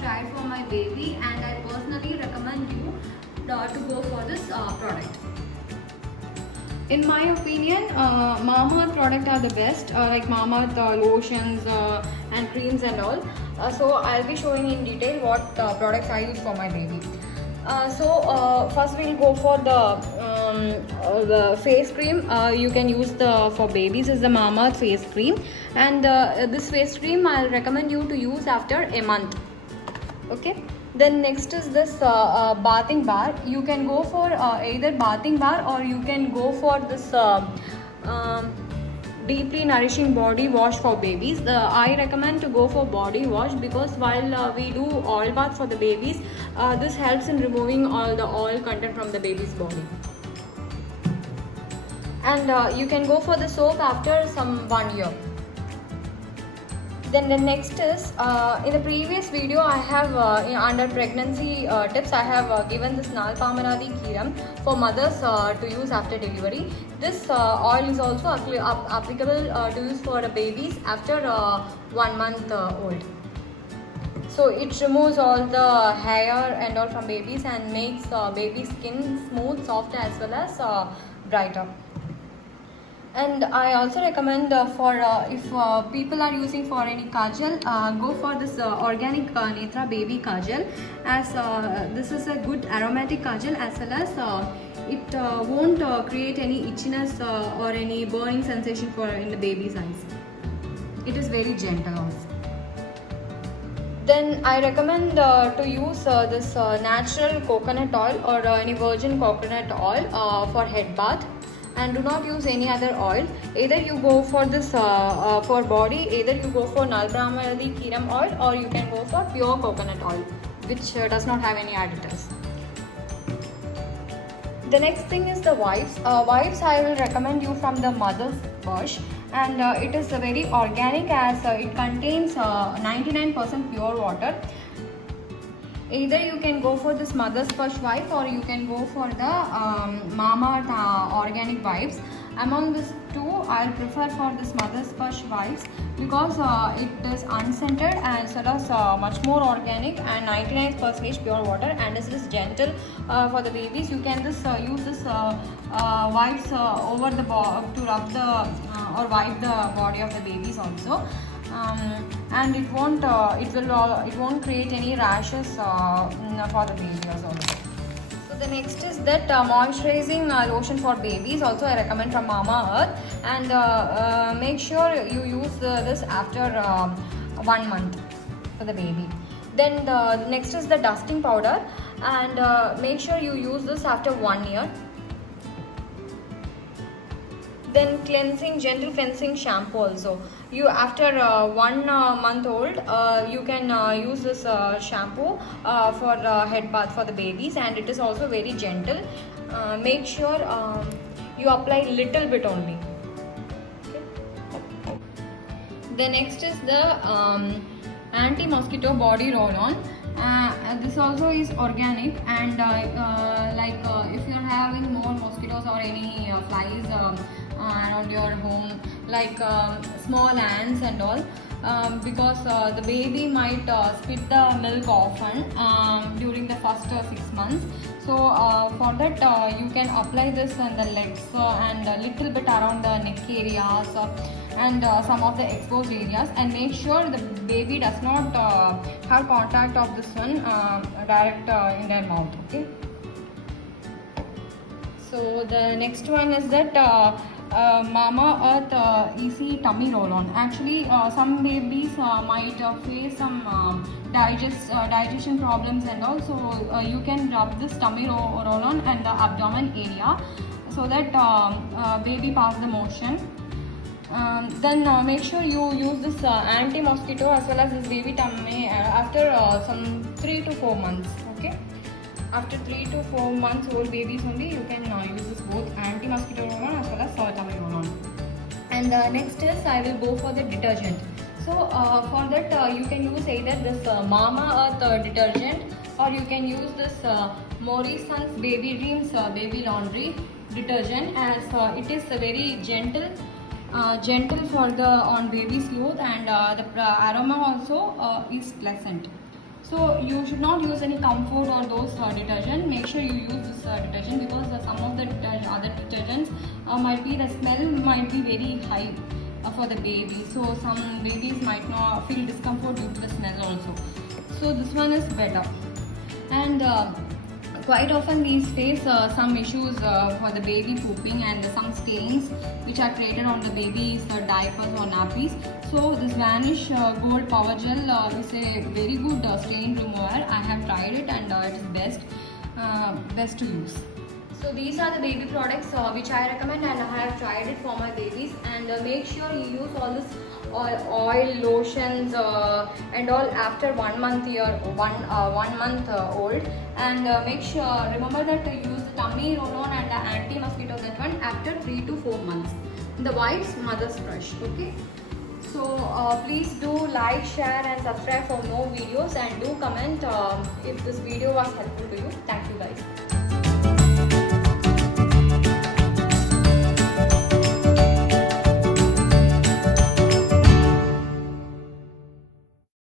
have tried for my baby, and I personally recommend you to go for this product. In my opinion, Mamaearth product are the best, like Mamaearth lotions and creams and all. So I'll be showing in detail what products I use for my baby. First we'll go for the face cream. You can use for babies is the Mamaearth face cream, and this face cream I'll recommend you to use after a month. Okay. Then next is this bathing bar. You can go for either bathing bar, or you can go for this deeply nourishing body wash for babies. I recommend to go for body wash, because while we do oil bath for the babies, this helps in removing all the oil content from the baby's body. And you can go for the soap after 1 year. Then the next is, in the previous video I have under pregnancy tips, I have given this Nalpamanadi Kiram for mothers to use after delivery. This oil is also applicable to use for babies after 1 month old. So it removes all the hair and all from babies and makes baby skin smooth, soft as well as brighter. And I also recommend for if people are using for any kajal, go for this organic Netra baby kajal, as this is a good aromatic kajal, as well as it won't create any itchiness or any burning sensation in the baby's eyes. It is very gentle also. Then I recommend to use this natural coconut oil or any virgin coconut oil for head bath. And do not use any other oil. Either you go for this for body, either you go for Nalpamanadi Kiram oil, or you can go for pure coconut oil, which does not have any additives. The next thing is the wipes. Wipes I will recommend you from the Mother's Splash, and it is very organic, as it contains 99% pure water. Either you can go for this Mother's Splash wipe, or you can go for the Mamaearth organic wipes. Among these two, I'll prefer for this Mother's Splash wipes, because it is unscented and so does much more organic and 99% pure water, and this is gentle for the babies. You can just use this wipes over the to rub the or wipe the body of the babies also. And it won't create any rashes for the babies also. So the next is that moisturizing lotion for babies, also I recommend from Mamaearth, and make sure you use this after 1 month for the baby. Then the next is the dusting powder, and make sure you use this after 1 year. Then gentle cleansing shampoo also. You after 1 month old, you can use this shampoo for head bath for the babies, and it is also very gentle. Make sure you apply little bit only. Okay. The next is the anti-mosquito body roll-on. This also is organic, and if you are having more mosquitoes or any flies around your home, like small ants and all, because the baby might spit the milk often during the first 6 months. So for that you can apply this on the legs and a little bit around the neck areas and some of the exposed areas, and make sure the baby does not have contact of this one direct in their mouth. Okay. So the next one is that Mamaearth Easy Tummy Roll-On. Actually, some babies might face some digestion problems, and also you can rub this tummy roll-on and the abdomen area, so that baby pass the motion. Then make sure you use this anti-mosquito as well as this baby tummy after some 3 to 4 months. Okay. After 3 to 4 months old babies only, you can use this both anti-mosquito roll-on as well as tummy roll-on. And next is I will go for the detergent. So for that you can use either this Mamaearth detergent, or you can use this Morrison's Baby Dreams Baby Laundry detergent, as it is very gentle for the on baby smooth, and the aroma also is pleasant. So you should not use any Comfort or those detergent. Make sure you use this detergent, because some of the other detergents might be, the smell might be very high for the baby. So some babies might not feel discomfort due to the smell also. So this one is better. And quite often we face some issues for the baby pooping, and some stains which are created on the baby's diapers or nappies. So this Vanish Gold Power Gel is a very good stain remover. I have tried it, and it is best to use. So these are the baby products which I recommend, and I have tried it for my babies. And make sure you use all this oil, lotions and all after 1 month old. And make sure, remember that to use the tummy roll-on and the anti-mosquito net one after 3 to 4 months. The wipes, mother's brush. Okay. So please do like, share and subscribe for more videos, and do comment if this video was helpful to you. Thank you guys.